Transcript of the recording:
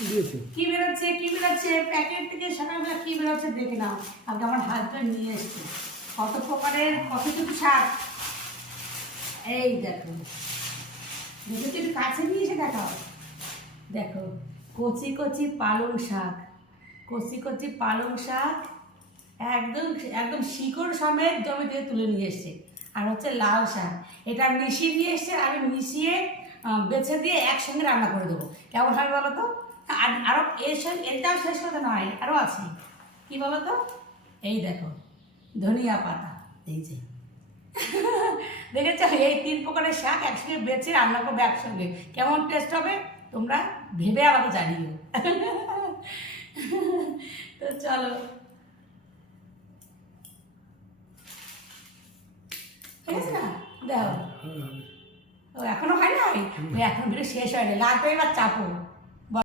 কি বেরোচ্ছে প্যাকেট থেকে সকালবেলা কি বেরোচ্ছে দেখে নাও। আগে আমার হাজব্যান্ড নিয়ে এসছে কত প্রকারের কত কিছু শাক। এই দেখো, দেখো একটু কাছে নিয়ে এসে দেখাও। দেখো কচি কচি পালং শাক, কচি কচি পালং শাক একদম একদম শিকড় সমেত জমি থেকে তুলে নিয়ে এসছে। আর হচ্ছে লাল শাক, এটা মিশিয়ে নিয়ে এসছে, আমি মিশিয়ে বেছে দিয়ে একসঙ্গে রান্না করে দেবো। কেমন হয় বলো তো? আর আরও এর সঙ্গে এটাও শেষ কথা নয়, আরও আছে কি বলো তো? এই দেখো ধনিয়া পাতা, এই যে দেখেছো, এই 3 প্রকারের শাক একসঙ্গে বেছে রান্না করবে একসঙ্গে। কেমন টেস্ট হবে তোমরা ভেবে আমাকে জানিও। তো চলো, ঠিক আছে না? দেখো ও এখনো হয় না, এখন ভিডিও শেষ হয়নি, লাগবে এবার চাপো।